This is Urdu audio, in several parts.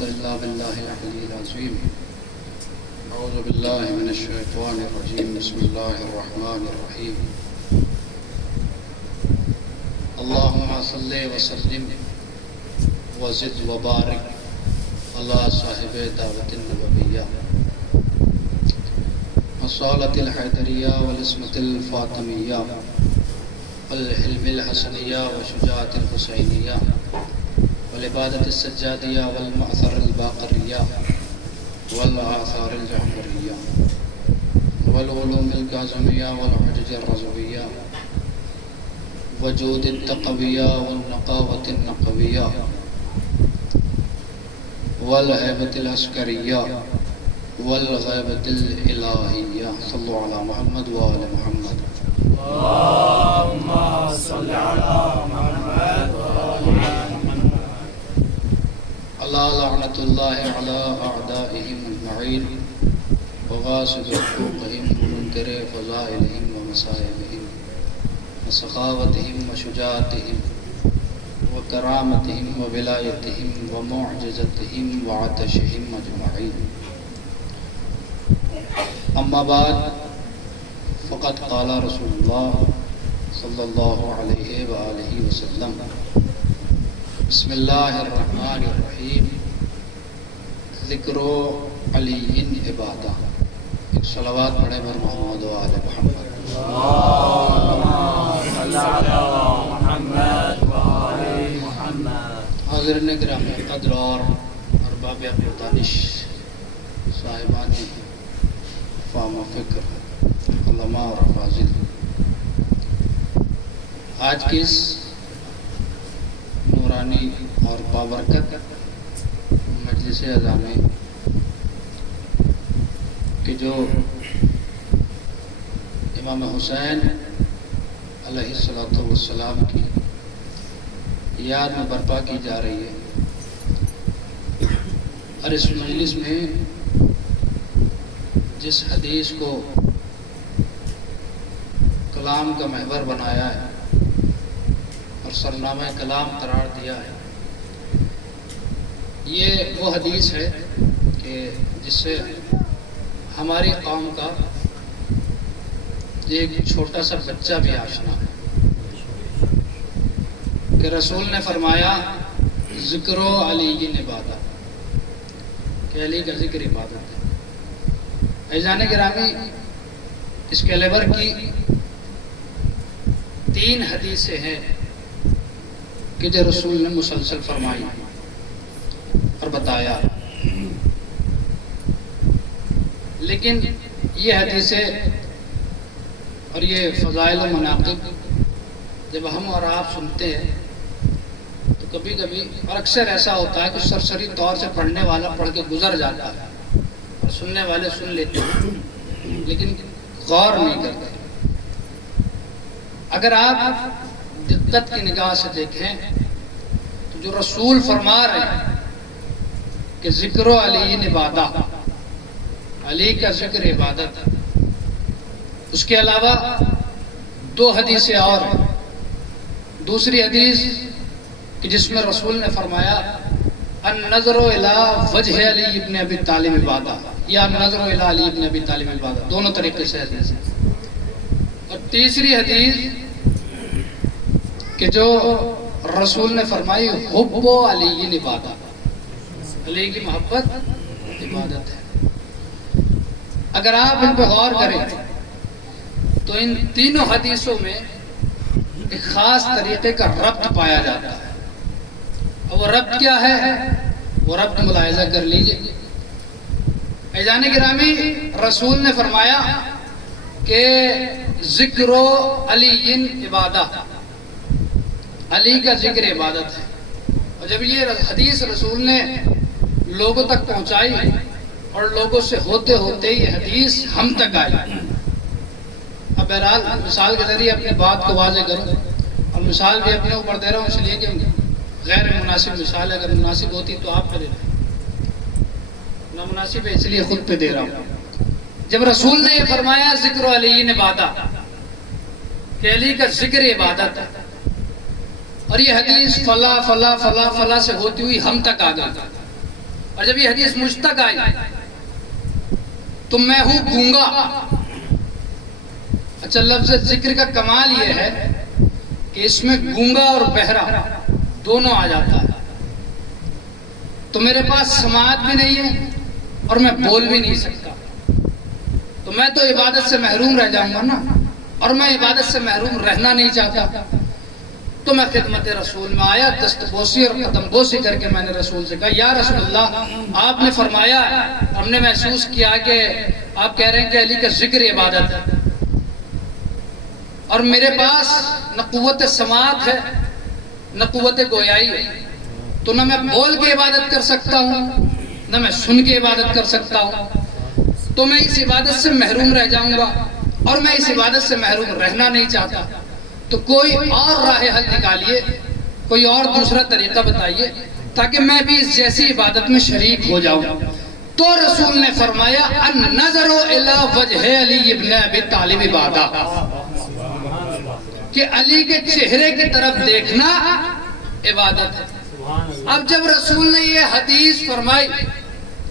قوة إلا بالله العلي العظيم. أعوذ بالله من الشيطان الرجيم. بسم الله الرحمن الرحيم. اللهم صل وسلم وزد وبارك على صاحب دعوة النبوية الصالة الحيدرية والاسمة الفاطمية والحلم الحسنية وشجاعة الحسينية والعبادة السجادية والمعثر الباقرية والآثار الجعفرية والعلوم الكاظمية والحجج الرضوية وجود التقوية والنقاوة النقوية والهيبة العسكرية والغيبة الإلهية. صلوا على محمد وآل محمد. اللهم صل على محمد وآل محمد. اللہ لعنت اللہ علی اعدائهم اجمعین وغاصب حقوقهم ومنکر فضائلهم ومصائبهم وسخاوتهم وشجاعتهم وکرامتهم وولایتهم ومعجزتهم وعطشهم اجمعین. اما بعد فقد قال رسول اللہ صلی اللہ علیہ وآلہ وسلم بسم اللہ الرحمن الرحیم. ذکر علی عبادہ. ایک صلوات پڑھے بر محمد و آل محمد. اللهم صل على محمد وآل محمد. حاضرین گرامی قدر اور ارباب عقل دانش، صاحبان فہم و فکر، علماء اور افاضل، آج کی اس نورانی اور بابرکت مجلس اعظام کہ جو امام حسین علیہ السلام کی یاد میں برپا کی جا رہی ہے، اور اس مجلس میں جس حدیث کو کلام کا محور بنایا ہے اور سرنامہ کلام قرار دیا ہے، یہ وہ حدیث ہے کہ جس سے ہماری قوم کا ایک چھوٹا سا بچہ بھی آشنا ہے کہ رسول نے فرمایا ذکر علی عبادت، کہ علی کا ذکر عبادت ہے. عزیزان گرامی، اس کیلیبر کی 3 حدیثیں ہیں کہ جو رسول نے مسلسل فرمائی اور بتایا، لیکن یہ حدیثیں اور یہ فضائل و مناقب جب ہم اور آپ سنتے ہیں تو کبھی کبھی اور اکثر ایسا ہوتا ہے کہ سرسری طور سے پڑھنے والا پڑھ کے گزر جاتا ہے اور سننے والے سن لیتے ہیں لیکن غور نہیں کرتے. اگر آپ دقت کی نگاہ سے دیکھیں تو جو رسول فرما رہے ہیں کہ ذکر علی عبادت، علی کا ذکر عبادت، اس کے علاوہ 2 حدیثیں اور ہیں. دوسری حدیث کہ جس میں رسول نے فرمایا النظر الی وجہ علی ابن ابی طالب عبادت یا النظر الی علی ابن ابی طالب عبادت، دونوں طریقے سے حدیث ہے. اور تیسری حدیث کہ جو رسول نے فرمائی حب علی عبادت، علی کی محبت عبادت ہے. اگر آپ ان پہ غور کریں تو ان تینوں حدیثوں میں ایک خاص طریقے کا ربط پایا جاتا ہے، اور وہ ربط کیا ہے؟ وہ ربط ملاحظہ کر لیجئے. عزیزان گرامی، رسول نے فرمایا کہ ذکر علی عبادت، علی کا ذکر عبادت ہے. اور جب یہ حدیث رسول نے لوگوں تک پہنچائی اور لوگوں سے ہوتے ہوتے یہ حدیث ہم تک آئی. اب بہرحال مثال کے ذریعے اپنی بات کو واضح کروں، اور مثال بھی اپنے اوپر دے رہا ہوں اس لیے کہ غیر مناسب مثال ہے، اگر مناسب ہوتی تو آپ پہ دے رہا ہوں، نامناسب ہے اس لیے خود پہ دے رہا ہوں. جب رسول نے یہ فرمایا ذکر علی عبادت، کہ علی کا ذکر عبادت ہے، اور یہ حدیث فلا فلا فلا فلا سے ہوتی ہوئی ہم تک آ گئی. اور جب یہ حدیث مجھ تک آئی تو میں ہوں گونگا. اچھا لفظ ذکر کا کمال یہ ہے کہ اس میں گونگا اور بہرا دونوں آ جاتا ہے. تو میرے پاس سماعت بھی نہیں ہے اور میں بول بھی نہیں سکتا, تو میں تو عبادت سے محروم رہ جاؤں گا نا, اور میں عبادت سے محروم رہنا نہیں چاہتا. تو میں خدمت رسول میں آیا, دست بوسی اور قدم بوسی کر کے میں نے رسول سے کہا یا رسول اللہ, آپ نے فرمایا, ہم نے محسوس کیا کہ آپ کہہ رہے ہیں کہ علی کا ذکر عبادت ہے, اور میرے پاس نہ قوت سماعت ہے نہ قوت گویائی ہے, تو نہ میں بول کے عبادت کر سکتا ہوں نہ میں سن کے عبادت کر سکتا ہوں, تو میں اس عبادت سے محروم رہ جاؤں گا, اور میں اس عبادت سے محروم رہنا نہیں چاہتا. تو کوئی اور راہ حل نکالیے, کوئی اور دوسرا طریقہ بتائیے تاکہ میں بھی اس جیسی عبادت میں شریک ہو جاؤں. تو رسول نے فرمایا النظر الی وجہ علی ابن ابی طالب عبادہ, کہ علی کے چہرے کی طرف دیکھنا عبادت ہے. اب جب رسول نے یہ حدیث فرمائی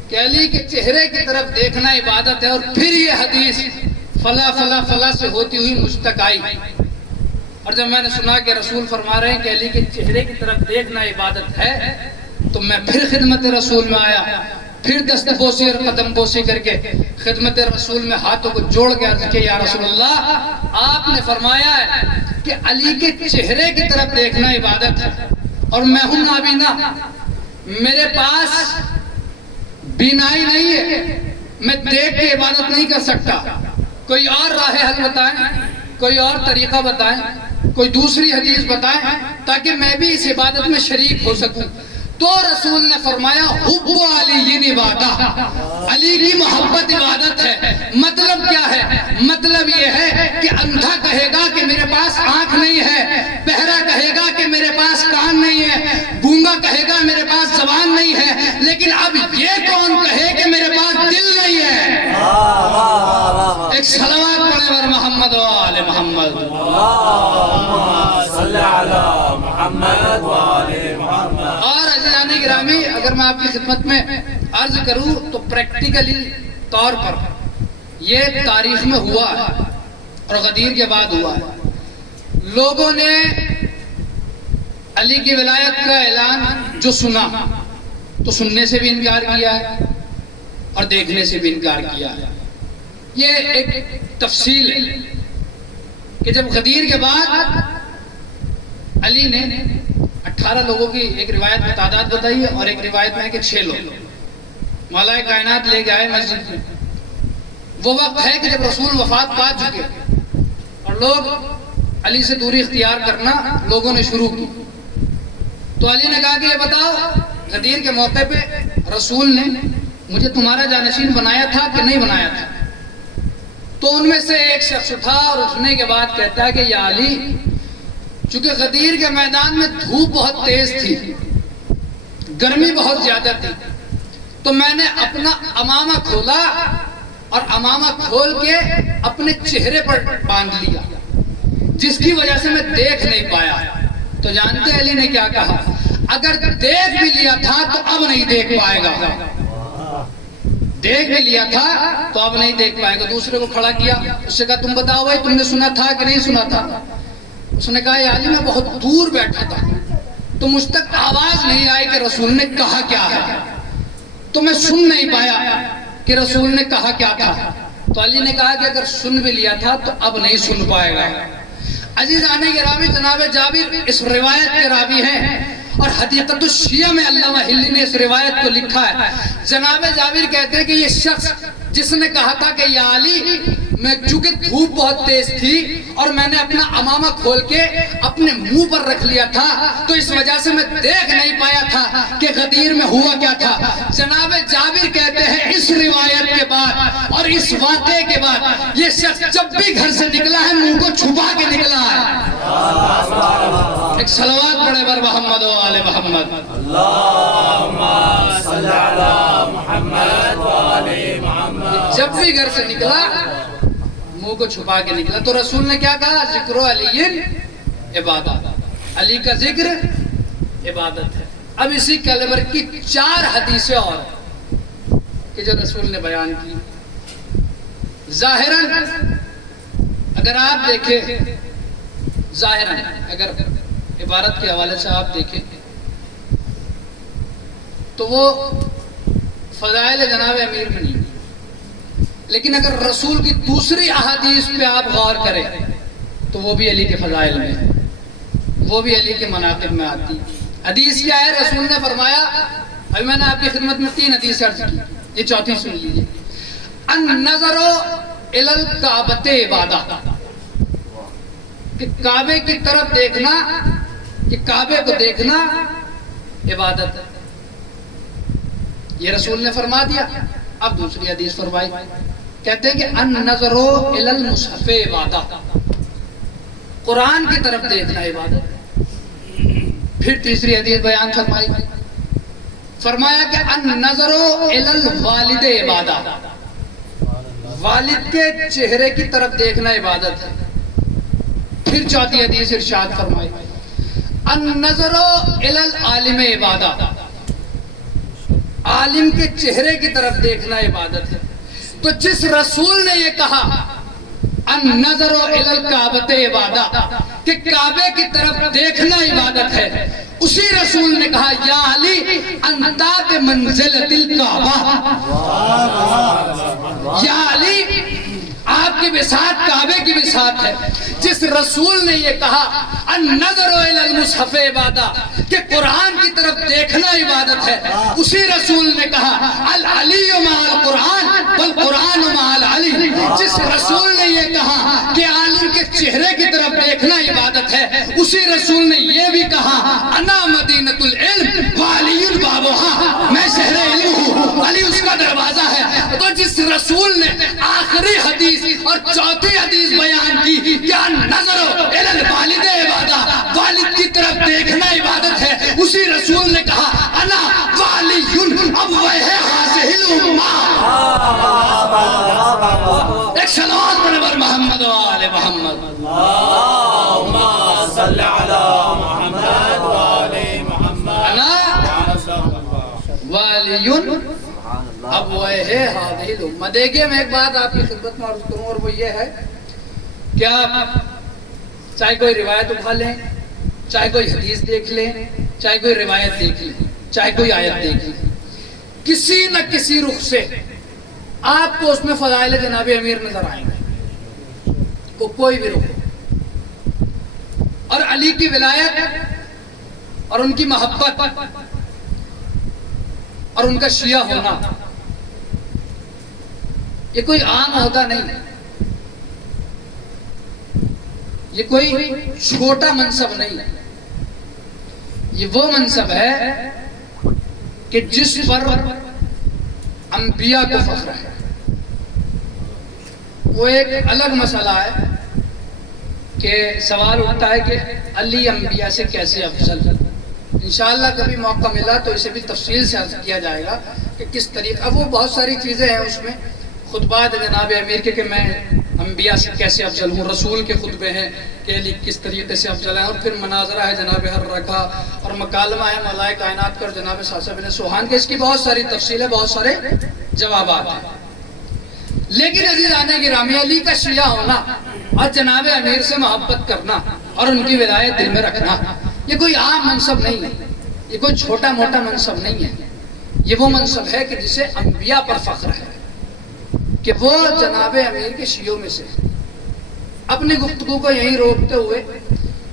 کہ علی کے چہرے کی طرف دیکھنا عبادت ہے, اور پھر یہ حدیث فلا فلا فلا سے ہوتی ہوئی مجھ تک آئی, اور جب میں نے سنا کہ رسول فرما رہے ہیں کہ علی کے چہرے کی طرف دیکھنا عبادت ہے, تو میں پھر خدمت رسول میں آیا, پھر دست بوسی اور قدم بوسی کر کے خدمت رسول میں ہاتھوں کو جوڑ کے عرض کیا یا رسول اللہ, آپ نے فرمایا ہے کہ علی کے چہرے کی طرف دیکھنا عبادت ہے, اور میں ہوں نابینا, میرے پاس بینائی نہیں ہے, میں دیکھ کے عبادت نہیں کر سکتا. کوئی اور راہ حل بتائیں, کوئی اور طریقہ بتائیں, کوئی دوسری حدیث بتائیں تاکہ میں بھی اس عبادت میں شریک ہو سکوں. تو رسول نے فرمایا حب علی عبادہ, علی کی محبت عبادت ہے. مطلب کیا ہے؟ مطلب یہ ہے کہ اندھا کہے گا کہ میرے پاس آنکھ نہیں ہے, بہرا کہے گا کہ میرے پاس کان نہیں ہے, گونگا کہے گا میرے پاس زبان نہیں ہے, لیکن اب یہ کون کہے کہ میرے پاس دل نہیں ہے؟ ایک صلوات پڑھے ور محمد و آل محمد, صلی علی محمد و آل محمد. اور عزیزان گرامی, اگر میں آپ کی خدمت میں عرض کروں تو پریکٹیکلی طور پر یہ تاریخ میں ہوا ہے اور غدیر کے بعد ہوا ہے. لوگوں نے علی کی ولایت کا اعلان جو سنا تو سننے سے بھی انکار کیا ہے اور دیکھنے سے بھی انکار کیا ہے. یہ ایک تفصیل ہے کہ جب غدیر کے بعد علی نے 18 لوگوں کی ایک روایت میں تعداد بتائی ہے, اور ایک روایت میں ہے کہ 6 لوگ مولا کائنات لے گئے مسجد میں. وہ وقت ہے کہ جب رسول وفات پا چکے اور لوگ علی سے دوری اختیار کرنا لوگوں نے شروع کی. تو علی نے کہا کہ یہ بتاؤ, غدیر کے موقع پہ رسول نے مجھے تمہارا جانشین بنایا تھا کہ نہیں بنایا تھا؟ تو ان میں سے ایک شخص اٹھا اور اٹھنے کے بعد کہتا ہے کہ یا علی, چونکہ غدیر کے میدان میں دھوپ بہت تیز تھی, گرمی بہت زیادہ تھی, تو میں نے اپنا امامہ کھولا اور امامہ کھول کے اپنے چہرے پر باندھ لیا, جس کی وجہ سے میں دیکھ نہیں پایا. تو جانتے علی نے کیا کہا؟ اگر دیکھ بھی لیا تھا تو اب نہیں دیکھ پائے گا, دیکھ بھی لیا تھا تو اب نہیں دیکھ پائے گا. دوسرے کو کھڑا کیا, اس سے کہا تم بتاؤ بھائی تم نے سنا تھا کہ نہیں سنا تھا؟ اس نے کہا یا علی میں بہت دور بیٹھا تھا تو مجھ تک آواز نہیں آئی کہ رسول نے کہا کیا ہے, تو میں سن نہیں پایا کہ رسول نے کہا کیا تھا. تو علی نے کہا کہ اگر سن بھی لیا تھا تو اب نہیں سن پائے گا. عزیزان گرامی, جناب جابر اس روایت کے راوی ہیں, اور حدیقت الشیعہ میں علامہ ہلی نے اس روایت کو لکھا ہے. جناب جابر کہتے ہیں کہ یہ شخص جس نے کہا تھا کہ یا علی, میں چونکہ دھوپ بہت تیز تھی اور میں نے اپنا امامہ کھول کے اپنے منہ پر رکھ لیا تھا, تو اس وجہ سے میں دیکھ نہیں پایا تھا کہ غدیر میں ہوا کیا تھا. جناب جابر کہتے ہیں اس روایت کے بعد اور اس واقعے کے بعد یہ شخص جب بھی گھر سے نکلا ہے منہ کو چھپا کے نکلا ہے. ایک صلوات پڑھے بر محمد و آل محمد. اللہم صلی علی محمد و آل محمد. جب بھی گھر سے نکلا منہ کو چھپا کے نکلا. تو رسول نے کیا کہا؟ ذکر علی عبادت, علی کا ذکر عبادت ہے. اب اسی کیلیبر کی 4 حدیثیں اور کہ جو رسول نے بیان کی. ظاہراً اگر آپ دیکھیں، ظاہراً اگر عبارت کے حوالے سے آپ دیکھیں تو وہ فضائل جناب امیر میں نہیں، لیکن اگر رسول کی دوسری احادیث پہ آپ غور کریں تو وہ بھی علی کے فضائل میں ہے، وہ بھی علی کے مناقب میں آتی. حدیث کیا ہے؟ رسول نے فرمایا، ابھی میں نے آپ کی خدمت میں 3 حدیث عرض کی، یہ چوتھی سن لیجیے. النظر الی الکعبۃ عبادہ، کہ کعبے کی طرف دیکھنا، کہ کعبے کو دیکھنا عبادت ہے. یہ رسول نے فرما دیا. اب دوسری حدیث فرمائی، کہتے ہیں کہ النظر الی المصحف عبادہ، قرآن کی طرف دیکھنا عبادت ہے. پھر تیسری حدیث بیان فرمائی، فرمایا کہ النظر الی الوالد عبادہ، والد کے چہرے کی طرف دیکھنا عبادت ہے. پھر چوتھی حدیث ارشاد فرمائی، النظر الی العالم عبادہ، عالم کے چہرے کی طرف دیکھنا عبادت ہے. تو جس رسول نے یہ کہا النظر الی الکعبۃ عبادہ، کہ کعبے کی طرف دیکھنا عبادت ہے، اسی رسول نے کہا یا علی انت بمنزلۃ الکعبہ، یا علی آپ کی بساط کعبے کی بساط ہے. جس رسول نے یہ کہا النظر الی المصحف عبادہ، کہ قرآن کی طرف دیکھنا عبادت ہے، اسی رسول نے کہا العلی مع القرآن والقرآن مع العلی. جس رسول نے یہ کہا کہ عالم کے چہرے کی طرف دیکھنا عبادت ہے، اسی رسول نے یہ بھی کہا انا مدینۃ العلم وعلی بابها، میں شہر علم ہوں، علی اس کا دروازہ ہے. تو جس رسول نے آخری حدیث اور چوتھی حدیث بیان کی کہ النظر الی الوالد عبادہ، والد کی طرف دیکھنا عبادت ہے، اسی رسول نے کہا انا والی ابوہ ہذہ الامہ. ایک صلوات پڑھ محمد و آل محمد. اللہم صل علی محمد و آل محمد. انا والی ابوہ ہذہ الامہ. دیکھیے میں ایک بات آپ کی خدمت میں عرض کروں، اور وہ یہ ہے کہ آپ چاہے کوئی روایت اٹھا لیں، چاہے کوئی حدیث دیکھ لیں، چاہے کوئی روایت دیکھ لیں، چاہے کوئی آیت دیکھ لیں، کسی نہ کسی رخ سے آپ کو اس میں فضائل جناب امیر نظر آئیں گے، وہ کوئی بھی رخ. اور علی کی ولایت اور ان کی محبت اور ان کا شیعہ ہونا یہ کوئی عام عہدہ نہیں، یہ کوئی چھوٹا منصب نہیں، یہ وہ منصب ہے کہ جس پر انبیاء کو فخر ہے. وہ ایک الگ مسئلہ ہے کہ سوال اٹھتا ہے کہ علی انبیاء سے کیسے افضل. انشاءاللہ کبھی موقع ملا تو اسے بھی تفصیل سے عرض کیا جائے گا کہ کس طریقہ. اب وہ بہت ساری چیزیں ہیں اس میں، خطبات جناب امیر کے کہ میں انبیاء سے کیسے افضل ہوں، رسول کے خطبے ہیں کہ علی کس طریقے سے افضل ہیں، اور پھر مناظرہ ہے جناب ہر رکھا، اور مکالمہ ہے مولا کائنات کا اور جناب ساسا بن سوہان کے. اس کی بہت ساری تفصیل ہے، بہت سارے جوابات ہیں. لیکن عزیزان گرامی، علی کا شیعہ ہونا اور جناب امیر سے محبت کرنا اور ان کی ولایت دل میں رکھنا یہ کوئی عام منصب نہیں ہے، یہ کوئی چھوٹا موٹا منصب نہیں ہے. یہ وہ منصب ہے کہ جسے انبیاء پر فخر ہے کہ وہ جناب امیر کے شیعوں میں سے. اپنی گفتگو کو یہیں روکتے ہوئے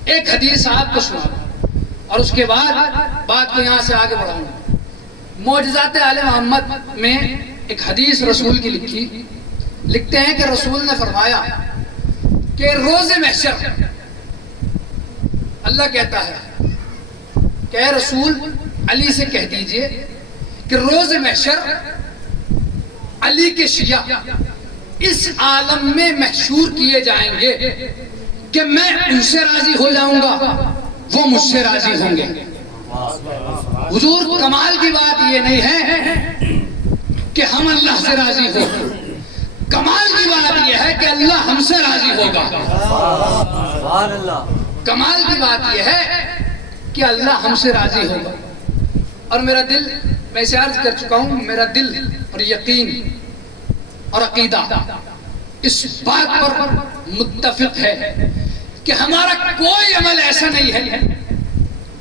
ایک حدیث آپ کو سنا اور اس کے بعد بات کو یہاں سے آگے بڑھاؤں گا. معجزات آل محمد میں ایک حدیث رسول کی لکھتے ہیں کہ رسول نے فرمایا کہ روز محشر اللہ کہتا ہے کہ اے رسول علی سے کہہ دیجئے کہ روز محشر علی کے شیعہ اس عالم میں محشور کیے جائیں گے کہ میں ان سے راضی ہو جاؤں گا، وہ مجھ سے راضی ہوں گے. حضور کمال کی بات یہ نہیں ہے کہ ہم اللہ سے راضی ہوں، کمال کی بات یہ ہے کہ اللہ ہم سے راضی ہوگا. کمال کی بات یہ ہے کہ اللہ ہم سے راضی ہوگا. اور میرا دل، میں اسے عرض کر چکا ہوں، میرا دل اور یقین اور عقیدہ اس بات پر متفق ہے کہ ہمارا کوئی عمل ایسا نہیں ہے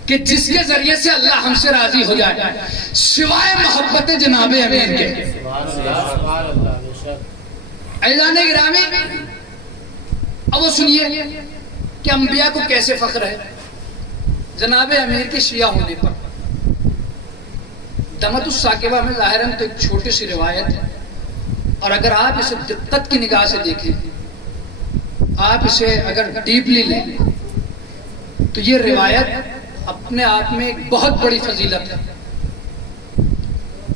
کہ جس کے ذریعے سے اللہ ہم سے راضی ہو جائے سوائے محبت جناب امیر کے۔ عزیزان گرامی، اب وہ سنیے کہ انبیاء کو کیسے فخر ہے جناب امیر کے شیعہ ہونے پر۔ دمت الساکبہ میں ظاہراً تو ایک چھوٹی سی روایت ہے، اور اگر آپ اسے دقت کی نگاہ سے دیکھیں، آپ اسے اگر ڈیپلی لیں تو یہ روایت اپنے آپ میں ایک بہت بڑی فضیلت ہے۔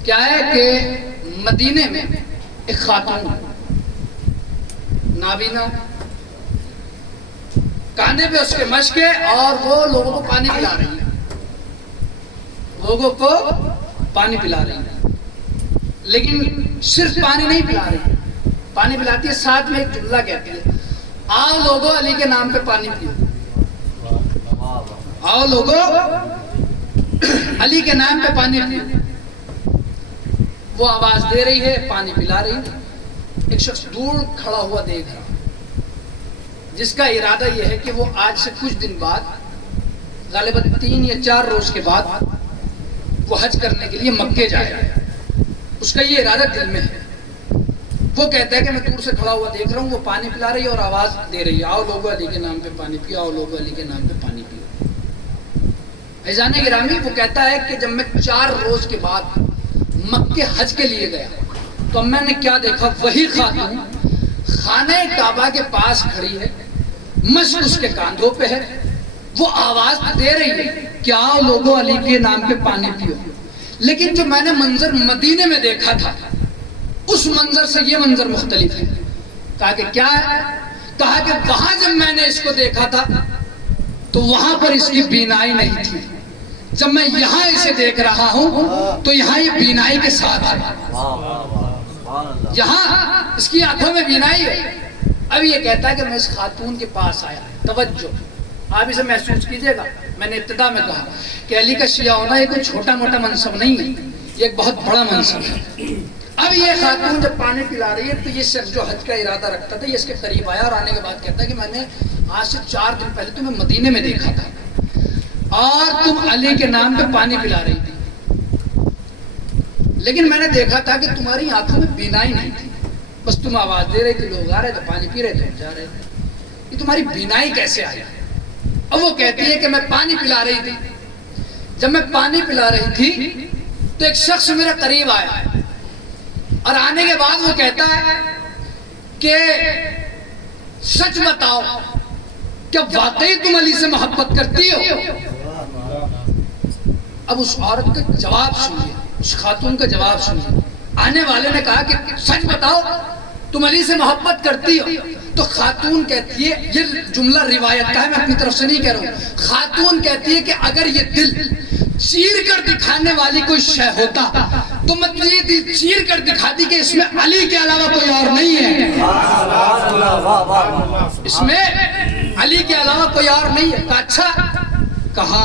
کیا ہے کہ مدینے میں ایک خاتون نابینا، کانے پہ اس کے مشق ہے، اور وہ لوگوں کو پانی پلا رہی ہے، لوگوں کو پانی پلا رہی ہے، لیکن صرف پانی نہیں پلا رہی، پانی پلاتی ہے ساتھ میں ایک جملہ کہتی ہے، آؤ لوگوں علی کے نام پہ پانی پیو، آؤ لوگوں علی کے نام پہ پانی پیو۔ وہ آواز دے رہی ہے، پانی پلا رہی ہے، ایک شخص دور کھڑا ہوا دیکھ رہا، جس کا ارادہ یہ ہے کہ وہ آج سے کچھ دن بعد، غالباً 3 یا 4 روز کے بعد وہ حج کرنے کے لیے مکے جائے گا۔ اس کا یہ ارادہ دل میں ہے۔ وہ کہتا ہے کہ میں دور سے کھڑا ہوا دیکھ رہا ہوں، وہ پانی پلا رہی ہے اور آواز دے رہی ہے، آؤ لوگوں علی کے نام پہ پانی پیو، آؤ لوگوں علی کے نام پہ پانی پیو۔ عزیزان گرامی، وہ کہتا ہے کہ جب میں 4 روز کے بعد مکے حج کے لیے گیا تو میں نے کیا دیکھا، وہی خاتون خانہ کعبہ کے پاس کھڑی ہے، مشق اس کے کاندھوں پہ ہے، وہ آواز دے رہی ہے کہ آؤ لوگوں علی کے نام پہ پانی پیو۔ لیکن جو میں نے منظر مدینے میں دیکھا تھا، اس منظر سے یہ منظر مختلف ہے۔ کہا کہ کیا ہے؟ کہا کہ وہاں جب میں نے اس کو دیکھا تھا تو وہاں پر اس کی بینائی نہیں تھی، جب میں یہاں اسے دیکھ رہا ہوں تو یہاں یہ بینائی کے ساتھ ہے، یہاں اس کی آنکھوں میں بینائی ہے۔ اب یہ کہتا ہے کہ میں اس خاتون کے پاس آیا، توجہ آپ اسے محسوس کیجئے گا، میں نے ابتدا میں کہا کہ علی کا شیعہ ہونا یہ کوئی چھوٹا موٹا منصب نہیں ہے، یہ ایک بہت بڑا منصب ہے۔ اب یہ خاتون جب پانی پلا رہی ہے تو یہ شخص جو حج کا ارادہ رکھتا تھا، یہ اس کے قریب آیا اور آنے کے بعد کہتا ہے کہ میں نے آج سے 4 دن پہلے تمہیں مدینے میں دیکھا تھا اور تم علی کے نام پہ پانی پلا رہی تھی، لیکن میں نے دیکھا تھا کہ تمہاری آنکھوں میں بینائی نہیں تھی، بس تم آواز دے رہے تھے، لوگ آ رہے تھے، پانی پی رہے تھے، جا رہے تھے، یہ تمہاری بینائی کیسے آئی؟ اب وہ کہتی ہے کہ میں پانی پلا رہی تھی، جب میں پانی پلا رہی تھی تو ایک شخص میرے قریب آیا، اور آنے کے بعد وہ کہتا ہے کہ سچ بتاؤ کیا واقعی تم علی سے محبت کرتی ہو؟ اب اس عورت کا جواب سنیے، اس خاتون کا جواب سنیے۔ آنے والے نے کہا کہ سچ بتاؤ تم علی سے محبت کرتی ہو؟ تو خاتون کہتی ہے، یہ جملہ روایت کا ہے، میں اپنی طرف سے نہیں کہہ رہا ہوں، خاتون کہتی ہے کہ اگر یہ دل چیر کر دکھانے والی کوئی شے ہوتا تو میں یہ دل چیر کر دکھاتی کہ اس میں علی کے علاوہ کوئی اور نہیں ہے، اس میں علی کے علاوہ کوئی اور نہیں ہے۔ کہا اچھا، کہا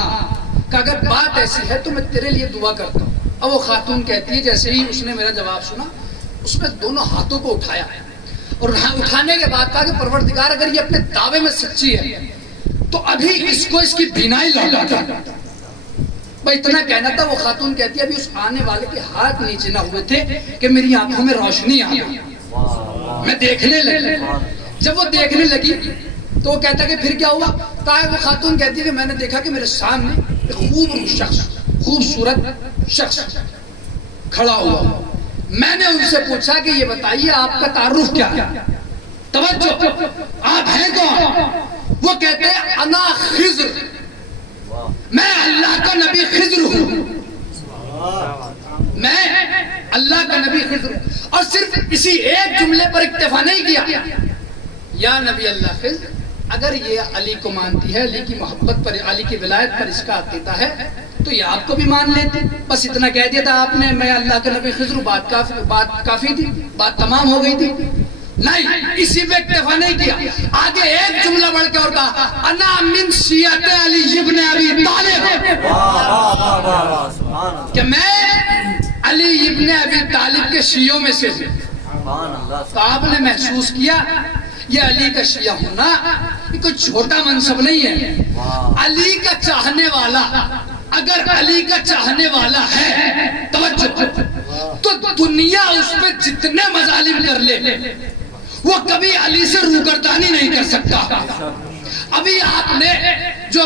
کہ اگر بات ایسی ہے تو میں تیرے لیے دعا کرتا ہوں۔ اب وہ خاتون کہتی ہے جیسے ہی اس نے میرا جواب سنا، اس نے دونوں ہاتھوں کو اٹھایا اور اٹھانے کے بعد کہا کہ پروردگار اگر یہ اپنے دعوے میں سچی ہے تو ابھی اس کو اس کی بینائی لوٹا دے۔ بھائی اتنا کہنا تھا۔ وہ خاتون کہتی ہے ابھی اس آنے والے کے ہاتھ نیچے نہ ہوئے تھے کہ میری آنکھوں میں روشنی آ گئی، میں دیکھنے لگی۔ جب وہ دیکھنے لگی تو وہ کہتا ہے کہ پھر کیا ہوا؟ کہا ہے وہ خاتون کہتی ہے کہ میں نے دیکھا کہ میرے سامنے ایک خوبصورت شخص کھڑا ہوا، میں نے ان سے پوچھا کہ یہ بتائیے آپ کا تعارف کیا ہے، توجہ آپ ہیں کون؟ وہ کہتے ہیں انا خضر، میں اللہ کا نبی خضر ہوں، میں اللہ کا نبی خضر ہوں۔ اور صرف اسی ایک جملے پر اکتفا نہیں کیا، یا نبی اللہ خضر اگر یہ علی کو مانتی ہے، علی کی محبت پر، علی کی ولایت پر اس کا عقیدہ ہے تو یہ آپ کو بھی مان لیتے۔ بس اتنا کہہ دیا تھا آپ نے، میں اللہ کا نبی خضر، بات کافی تھی، بات تمام ہو گئی تھی۔ نہیں، اسی پہ اکتفا نہیں کیا، آگے ایک جملہ بڑھ کے اور کہا انا من شیعت علی ابن ابی طالب، کہ میں علی ابن ابی طالب کے شیعوں میں سے ہوں. تو آپ نے محسوس کیا یہ علی کا شیعہ ہونا یہ کوئی چھوٹا منصب نہیں ہے. علی کا چاہنے والا اگر علی کا چاہنے والا ہے توجہ تو دنیا اس پہ جتنے مظالم کر لے وہ کبھی علی سے روگردانی نہیں کر سکتا. ابھی آپ نے جو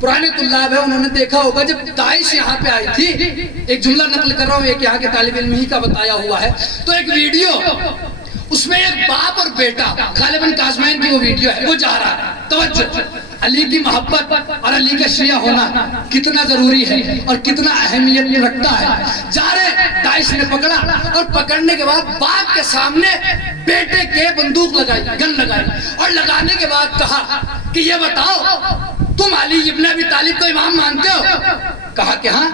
پرانے طلاب ہیں انہوں نے دیکھا ہوگا جب داعش یہاں پہ آئی تھی, ایک جملہ نقل کر رہا ہوں ایک یہاں کے طالب علم ہی کا بتایا ہوا ہے, تو ایک ویڈیو اس میں ایک باپ اور بیٹا غالباً کاظمین کی وہ ویڈیو ہے وہ جا رہا ہے. توجہ علی کی محبت اور علی کا شیعہ ہونا کتنا ضروری ہے اور کتنا اہمیت رکھتا ہے. جا رہے داعش نے پکڑا اور پکڑنے کے بعد باپ کے سامنے بیٹے کے بندوق لگائی, گن لگائی اور لگانے کے بعد کہا کہ یہ بتاؤ تم علی ابن ابی طالب کو امام مانتے ہو؟ کہا کہ ہاں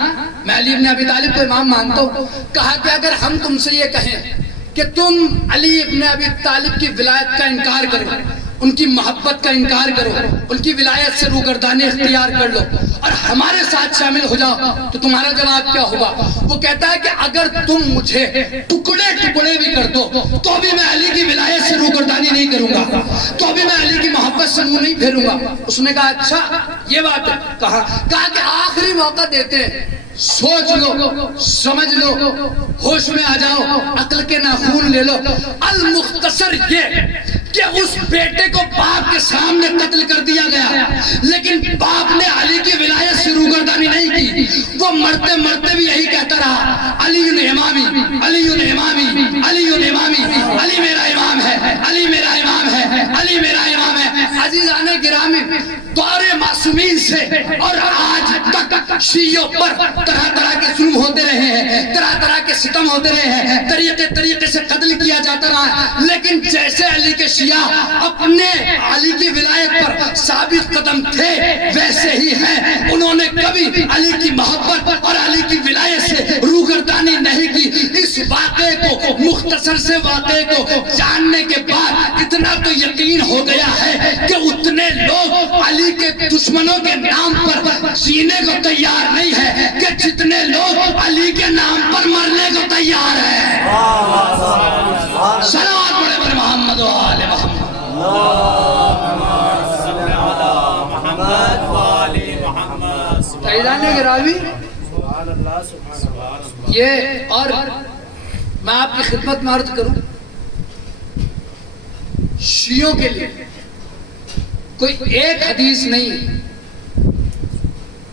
میں علی ابن ابی طالب کو امام مانتا ہوں. کہا کہ اگر ہم تم سے یہ کہیں کہ تم علی ابن ابی طالب کی ولایت کا انکار کرو, ان کی محبت کا انکار کرو, ان کی ولایت سے روگردانی اختیار کر لو اور ہمارے ساتھ شامل ہو جاؤ, تو تمہارا جواب کیا ہوگا؟ وہ کہتا ہے کہ اگر تم مجھے ٹکڑے ٹکڑے بھی کر دو تو بھی میں علی کی ولایت سے روگردانی نہیں کروں گا, تو بھی میں علی کی محبت سے منہ نہیں پھیروں گا. اس نے کہا اچھا یہ بات ہے. کہا کہ آخری موقع دیتے ہیں, سوچ لو, سمجھ لو, ہوش میں آ جاؤ, عقل کے ناخون لے لو. المختصر یہ کہ اس بیٹے کو باپ کے سامنے قتل کر دیا گیا لیکن باپ نے علی کی ولایت سے روگردانی نہیں کی. وہ مرتے مرتے بھی یہی کہتا رہا علی امامی, علی امامی, علی امامی, علی میرا امام ہے, علی میرا امام ہے, علی میرا امام ہے. عزیزان گرامی دور معصومین سے اور آج تک شیعوں پر طرح طرح کے ظلم ہوتے رہے ہیں, طرح طرح کے ستم ہوتے رہے ہیں, طریقے طریقے سے قتل کیا جاتا رہا, لیکن جیسے علی کے شیعہ اپنے علی کی ولایت پر ثابت قدم تھے ویسے ہی ہیں. انہوں نے کبھی علی کی محبت اور علی کی ولایت سے روگردانی نہیں کی. اس واقعے کو, مختصر سے واقعے کو جاننے کے بعد اتنا تو یقین ہو گیا ہے کہ اتنے لوگ علی کے دشمنوں کے نام پر جینے کو تیار نہیں ہے کہ جتنے لوگ علی کے نام پر مرنے کو تیار ہیں. صلوات پڑھے بر محمد و آل محمد. قائدان گرامی یہ, اور میں آپ کی خدمت میں عرض کروں شیعوں کے لیے کوئی ایک حدیث نہیں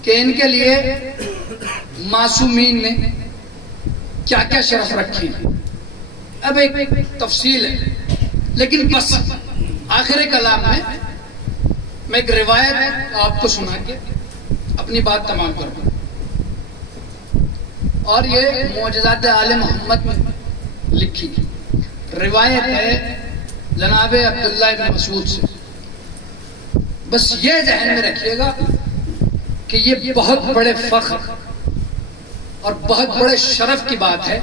کہ ان کے لیے معصومین نے کیا کیا شرف رکھی. اب ایک تفصیل ہے لیکن بس آخر کلام میں ایک روایت آپ کو سنا کے اپنی بات تمام کروں. اور یہ معجزات آل محمد میں لکھی روایت ہے جناب عبداللہ بن مسعود سے. بس یہ ذہن میں رکھیے گا کہ یہ بہت بڑے فخر اور بہت بڑے شرف کی بات ہے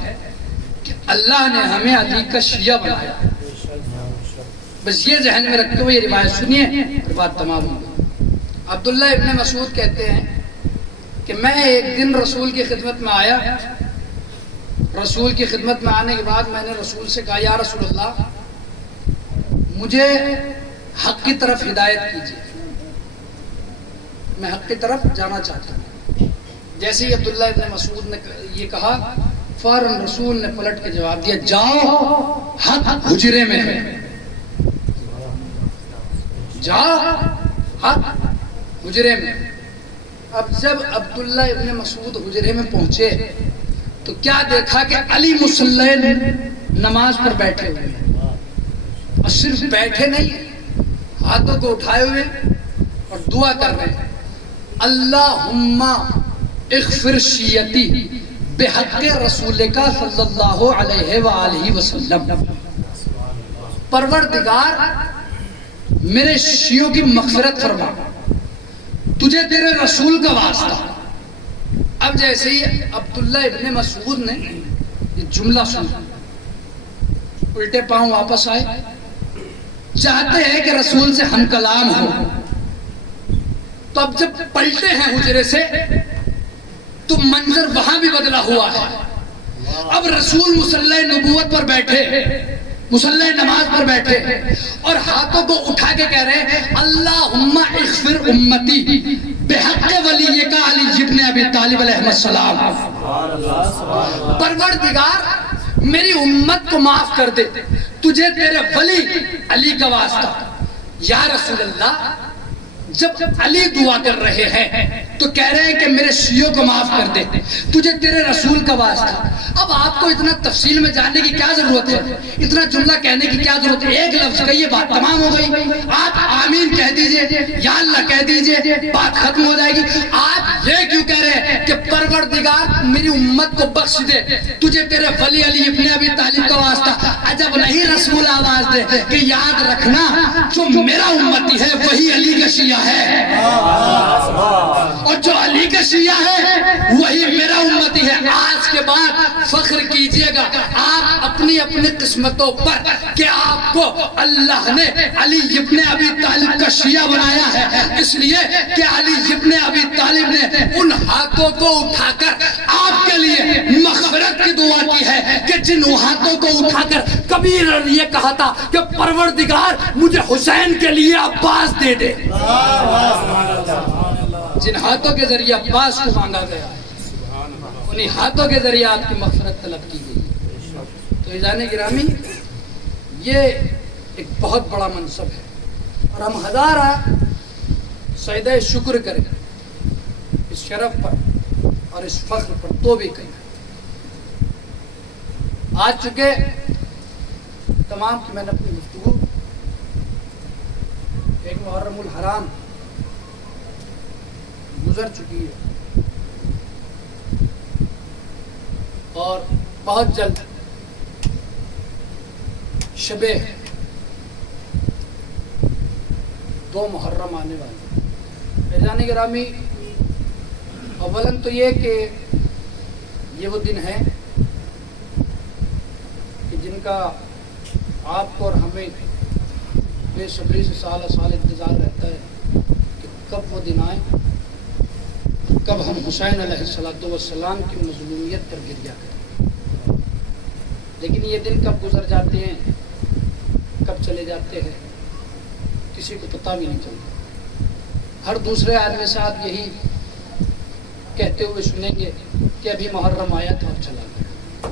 کہ اللہ نے ہمیں علی کا شیعہ بنایا. بس یہ ذہن میں رکھتے ہوئے یہ روایت سنیے اور بات تمام ہوگی. عبداللہ ابن مسعود کہتے ہیں کہ میں ایک دن رسول کی خدمت میں آیا. رسول کی خدمت میں آنے کے بعد میں نے رسول سے کہا یا رسول اللہ مجھے حق کی طرف ہدایت کیجیے, میں حق کی طرف جانا چاہتا ہوں. جیسے ہی عبداللہ ابن مسعود نے یہ کہا فوراً رسول نے پلٹ کے جواب دیا جاؤ حق حجرے میں ہے, جاؤ حق حجرے میں. اب جب عبداللہ ابن مسعود حجرے میں پہنچے تو کیا دیکھا کہ علی مصلی نماز پر بیٹھے ہوئے ہیں, اور صرف بیٹھے نہیں ہاتھوں کو اٹھائے ہوئے اور دعا کر رہے ہیں اللہم اغفر شیعتی بحق رسول کا صلی اللہ علیہ وآلہ وسلم. پروردگار میرے شیعوں کی مغفرت فرما, تجھے تیرے رسول کا واسطہ. اب جیسے ہی عبداللہ ابن مسعود نے یہ جملہ سنا الٹے پاؤں واپس آئے, چاہتے ہیں کہ رسول سے ہم کلام ہو. تو اب جب پلٹے ہیں حجرے سے تو منظر وہاں بھی بدلا ہوا ہے. اب رسول مصلی نبوت پر بیٹھے, مصلی نماز پر بیٹھے اور ہاتھوں کو اٹھا کے کہہ رہے ہیں اللہم اغفر امتی بحق ولیک علی ابن ابی طالب علیہ السلام. پروردگار میری امت کو معاف کر دے, تجھے تیرے ولی علی کا واسطہ. یا رسول اللہ, جب علی دعا کر رہے ہیں تو کہہ رہے ہیں کہ میرے شیعوں کو معاف کر دے, تجھے تیرے رسول کا واسطہ. اب آپ کو اتنا تفصیل میں جاننے کی کیا ضرورت ہے, اتنا جملہ کہنے کی کیا ضرورت ہے؟ ایک لفظ کہیے بات تمام ہو گئی. آپ آمین کہہ دیجئے, یا اللہ کہہ دیجئے, بات ختم ہو جائے گی. آپ یہ کیوں کہہ رہے ہیں کہ پروردگار میری امت کو بخش دے, تجھے تیرے ولی علی ابن ابی طالب کا واسطہ؟ عجب نہیں رسول آواز دے کہ یاد رکھنا جو میرا امتی ہے وہی علی کا شیعہ ہے, اور جو علی کا شیعہ ہے وہی میرا امتی ہے. آج کے بعد فخر کیجئے گا آپ اپنی اپنی قسمتوں پر کہ آپ کو اللہ نے علی ابن ابی طالب کا شیعہ بنایا ہے, اس لیے کہ علی ابن ابی طالب نے ان ہاتھوں کو اٹھا کر آپ کے لیے مغفرت کی دعا کی ہے کہ جن ہاتھوں کو اٹھا کر کبیر نے یہ کہا تھا کہ پروردگار مجھے حسین کے لیے عباس دے دے, جن ہاتھوں کے ذریعے عباس کو مانگا گیا انہی ہاتھوں کے ذریعے آپ کی مغفرت طلب کی گئی. تو عزیزان گرامی, یہ ایک بہت بڑا منصب ہے اور ہم ہزارہ سجدہ شکر کریں اس شرف پر اور اس فخر پر, تو بھی کہیں. آج چکے تمام کی میں نے اپنی گفتگو ایک محرم الحرام گزر چکی ہے اور بہت جلد شب 2 محرم آنے والے. عزیزان گرامی, اولاً تو یہ کہ یہ وہ دن ہے کہ جن کا آپ کو اور ہمیں بے صبری سے سال سال انتظار رہتا ہے کہ کب وہ دن آئے, کب ہم حسین علیہ السلام کی مظلومیت پر گریہ کریں. لیکن یہ دن کب گزر جاتے ہیں, کب چلے جاتے ہیں, کسی کو پتہ بھی نہیں چلتا. ہر دوسرے آدمی سے آپ یہی کہتے ہوئے سنیں گے کہ ابھی محرم آیا تھا اور چلا گیا.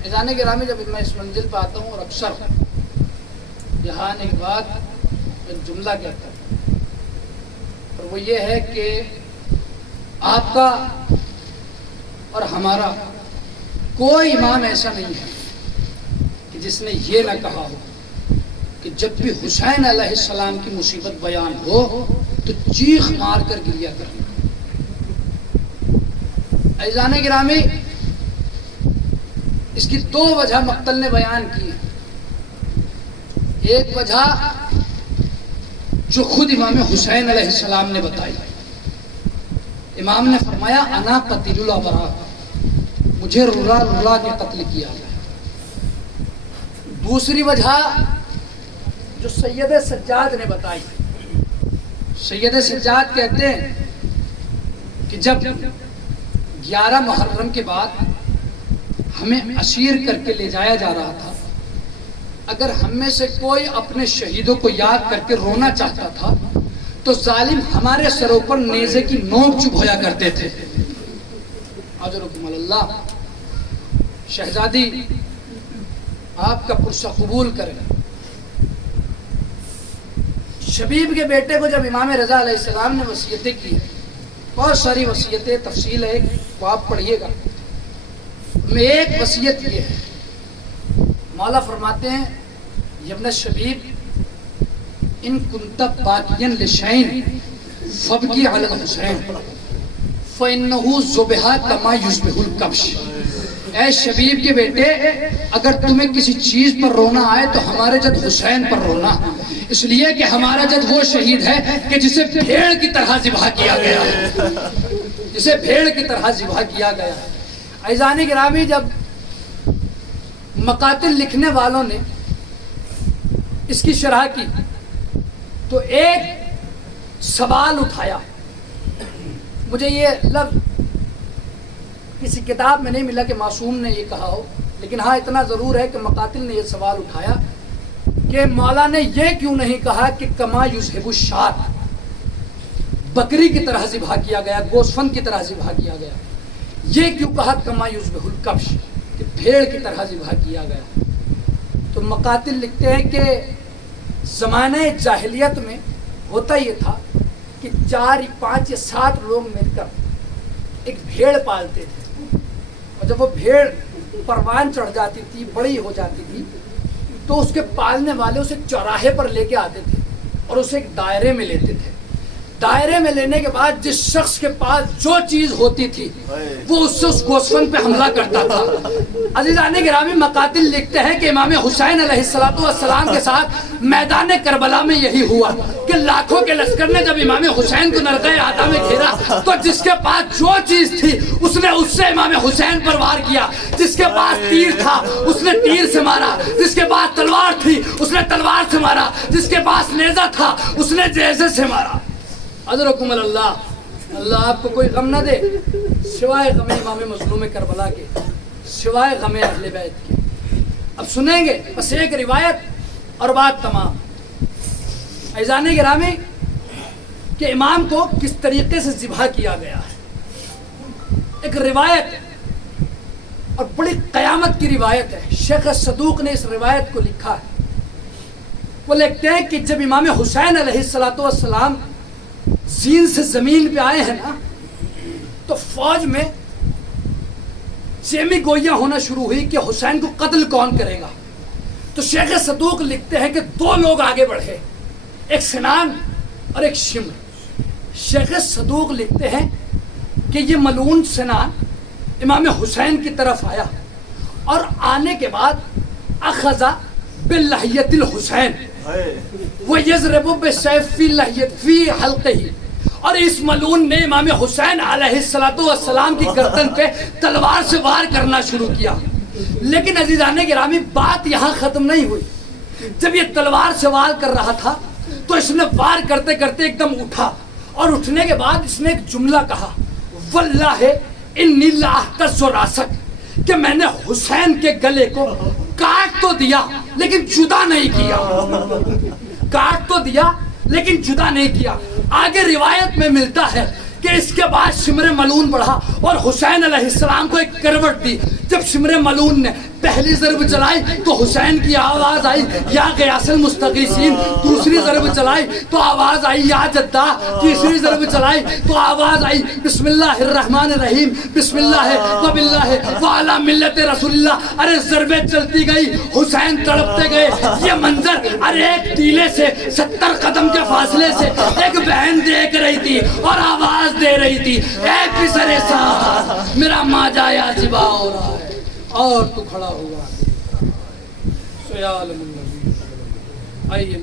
عزیزان گرامی, جب میں اس منزل پہ آتا ہوں اور اکثر یہاں آنے کے بعد میں جملہ کہتا ہوں, اور وہ یہ ہے کہ آپ کا اور ہمارا کوئی امام ایسا نہیں ہے کہ جس نے یہ نہ کہا ہو کہ جب بھی حسین علیہ السلام کی مصیبت بیان ہو تو چیخ مار کر گریہ کرنا. عزیزان گرامی, اس کی 2 وجہ مقتل نے بیان کی. ایک وجہ جو خود امام حسین علیہ السلام نے بتائی. امام نے فرمایا انا قتیل الابرار, مجھے رلا رلا کے قتل کیا گیا. دوسری وجہ جو سید سجاد نے بتائی. سید سجاد کہتے ہیں کہ جب 11 محرم کے بعد ہمیں اسیر کر کے لے جایا جا رہا تھا, اگر ہم میں سے کوئی اپنے شہیدوں کو یاد کر کے رونا چاہتا تھا تو ظالم ہمارے سروں پر نیزے کی نوک چبھویا کرتے تھے. اجرکم اللہ. شہزادی آپ کا پرسہ قبول کرے. شبیب کے بیٹے کو جب امام رضا علیہ السلام نے وصیتیں کی, بہت ساری وصیتیں, تفصیل ہے وہ آپ پڑھیے گا. میں ایک وصیت یہ ہے, مولا فرماتے ہیں ابن شبیب ان کنت باقیا لشین فبکی علی الحسین فانہ ذبح کما یذبح الکبش. اے شبیب کے بیٹے, اگر تمہیں کسی چیز پر رونا آئے تو ہمارے جد حسین پر رونا, اس لیے کہ ہمارا جد وہ شہید ہے کہ جسے بھیڑ کی طرح ذبح کیا گیا ہے, جسے بھیڑ کی طرح ذبح کیا گیا ہے. عزیزان گرامی, جب مقاتل لکھنے والوں نے اس کی شرح کی تو ایک سوال اٹھایا. مجھے یہ لفظ کسی کتاب میں نہیں ملا کہ معصوم نے یہ کہا ہو، لیکن ہاں اتنا ضرور ہے کہ مقاتل نے یہ سوال اٹھایا کہ مولا نے یہ کیوں نہیں کہا کہ کما یذھب الشاۃ، بکری کی طرح ذبح کیا گیا، گوسفند کی طرح ذبح کیا گیا، یہ کیوں کہا کما یذبح الکبش، کہ بھیڑ کی طرح ذبح کیا گیا؟ تو مقاتل لکھتے ہیں کہ زمانہ جاہلیت میں ہوتا یہ تھا کہ 4 5 یا 7 لوگ مل کر ایک بھیڑ پالتے تھے، اور جب وہ بھیڑ پروان چڑھ جاتی تھی، بڑی ہو جاتی تھی، تو اس کے پالنے والے اسے چوراہے پر لے کے آتے تھے اور اسے ایک دائرے میں لیتے تھے۔ دائرے میں لینے کے بعد جس شخص کے پاس جو چیز ہوتی تھی وہ اس سے اس گوسفند پہ حملہ کرتا تھا۔ عزیزان گرامی، مقاتل لکھتے ہیں کہ امام حسین علیہ السلام کے ساتھ میدان کربلا میں یہی ہوا کہ لاکھوں کے لشکر نے جب امام حسین کو نرغہ آتا میں گھیرا تو جس کے پاس جو چیز تھی اس نے اس سے امام حسین پر وار کیا، جس کے پاس تیر تھا اس نے تیر سے مارا، جس کے پاس تلوار تھی اس نے تلوار سے مارا، جس کے پاس نیزہ تھا اس نے نیزے سے مارا۔ اجرکم اللہ، اللہ آپ کو کوئی غم نہ دے سوائے غم امام مظلوم کربلا کے، سوائے غم اہل بیت کے۔ اب سنیں گے بس ایک روایت اور بات تمام۔ عزیزان گرامی، کہ امام کو کس طریقے سے ذبح کیا گیا ہے، ایک روایت ہے اور بڑی قیامت کی روایت ہے۔ شیخ صدوق نے اس روایت کو لکھا ہے۔ وہ لکھتے ہیں کہ جب امام حسین علیہ السلام زین سے زمین پہ آئے ہیں نا، تو فوج میں چیمی گوئیاں ہونا شروع ہوئی کہ حسین کو قتل کون کرے گا۔ تو شیخ صدوق لکھتے ہیں کہ 2 لوگ آگے بڑھے، ایک سنان اور ایک شمر۔ شیخ صدوق لکھتے ہیں کہ یہ ملعون سنان امام حسین کی طرف آیا اور آنے کے بعد اخذ بلحیۃ الحسین وَيَضْرِبُ بِالسَّيْفِ فِي لَحْيَةِ فِي حَلْقِهِ، اور اس ملعون نے امام حسین علیہ السلام کی گردن پہ تلوار سے وار کرنا شروع کیا۔ لیکن عزیزان گرامی، بات یہاں ختم نہیں ہوئی۔ جب یہ تلوار سے وار کر رہا تھا تو اس نے وار کرتے کرتے ایک دم اٹھا، اور اٹھنے کے بعد اس نے ایک جملہ کہا، واللہ انی لاحتز راسک، کہ میں نے حسین کے گلے کو کاٹ تو دیا لیکن جدا نہیں کیا، کاٹ تو دیا لیکن جدا نہیں کیا۔ آگے روایت میں ملتا ہے کہ اس کے بعد شمر ملعون بڑھا اور حسین علیہ السلام کو ایک کروٹ دی۔ جب شمر ملعون نے پہلی ضرب چلائی تو حسین کی آواز آئی یا غیاث المستغیثین، دوسری ضرب چلائی تو آواز آئی یا جدہ، تیسری ضرب چلائی تو آواز آئی بسم اللہ الرحمن الرحیم، بسم اللہ و باللہ وعلی ملت رسول اللہ۔ ارے ضربیں چلتی گئی، حسین تڑپتے گئے۔ یہ منظر، ارے ایک ٹیلے سے 70 قدم کے فاصلے سے ایک بہن دیکھ رہی تھی اور آواز دے رہی تھی، اے پسر ساتھ میرا ماجا یا زبا ہو رہا ہے، اور تو کھڑا ہوا۔ سیال من نبی آئیے